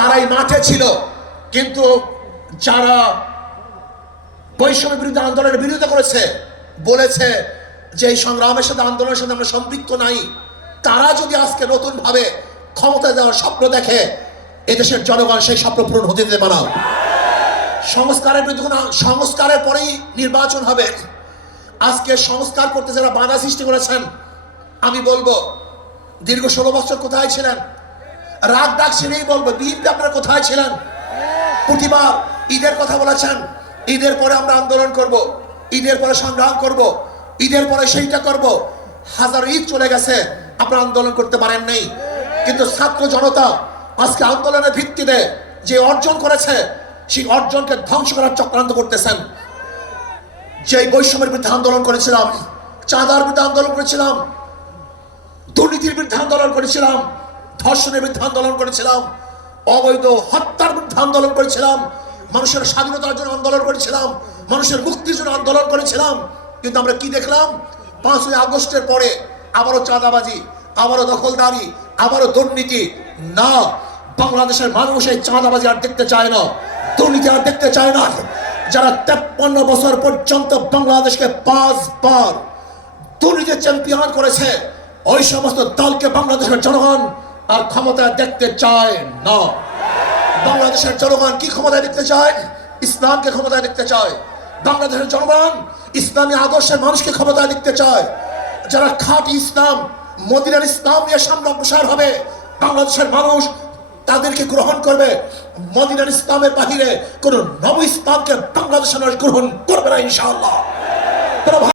তারাই মাঠে ছিল। কিন্তু যারা বৈষম্য বিরুদ্ধে আন্দোলনের বিরোধিতা করেছে, বলেছে যে এই সংগ্রামের সাথে আন্দোলনের সাথে আমরা সম্পৃক্ত নাই, তারা যদি আজকে নতুন ভাবে ক্ষমতা দেওয়ার স্বপ্ন দেখে, এদেশের জনগণ সেই স্বপ্ন পূরণ হতে দিতে পারা সংস্কারের বিরুদ্ধে কোনো সংস্কারের পরেই নির্বাচন হবে। আজকে সংস্কার করতে যারা বাধা সৃষ্টি করেছেন, আমি বলব, দীর্ঘ ষোলো বছর কোথায় ছিলেন? রাগ ডাক ছিলেই বলব, বিএনপি আপনারা কোথায় ছিলেন? প্রতিবার ঈদের কথা বলেছেন, ঈদের পরে আমরা আন্দোলন করব, ঈদের পরে সংগ্রাম করব, ঈদের পরে সেইটা করব। হাজার ঈদ চলে গেছে, আপনারা আন্দোলন করতে পারেন নাই। কিন্তু ছাত্র জনতা আজকে আন্দোলনের ভিত্তিতে যে অর্জন করেছে, সেই অর্জনকে ধ্বংস করার চক্রান্ত করতেছেন। যে বৈষম্যের বিরুদ্ধে আন্দোলন করেছিলাম, চাঁদার বিরুদ্ধে আন্দোলন করেছিলাম, দুর্নীতির বিরুদ্ধে আন্দোলন করেছিলাম ধর্ষণের বিরুদ্ধে আন্দোলন করেছিলাম, অবৈধ হত্যার বিরুদ্ধে আন্দোলন করেছিলাম, মানুষের স্বাধীনতার জন্য আন্দোলন করেছিলাম, মানুষের মুক্তির জন্য আন্দোলন করেছিলাম। কিন্তু আমরা কি দেখলাম? পাঁচই আগস্টের পরে আবারও চাঁদাবাজি, আবারও দখলদারি, আবারও দুর্নীতি। না, বাংলাদেশের মানুষ এই চাঁদাবাজি আর দেখতে চায় না। দুর্নীতি আর দেখতে চায় না। যারা তেপ্পান্ন বছর পর্যন্ত বাংলাদেশকে পাঁচবার দুর্নীতি চ্যাম্পিয়ন করেছে, ওই সমস্ত দলকে বাংলাদেশের জনগণ আর ক্ষমতায় দেখতে চায় না। বাংলাদেশের জনগণ কি ক্ষমতায় দেখতে চায়? ইসলামকে ক্ষমতায় দেখতে চায়। বাংলাদেশের জনগণ ইসলামী আদর্শের মানুষকে ক্ষমতা দেখতে চায়। যারা খাট ইসলাম, মদিনার ইসলাম নিয়ে সামনে অগ্রসর হবে, বাংলাদেশের মানুষ তাদেরকে গ্রহণ করবে। মদিনার ইসলামের বাহিরে কোন নব ইসলামকে বাংলাদেশের মানুষ গ্রহণ করবে না, ইনশাআল্লাহ।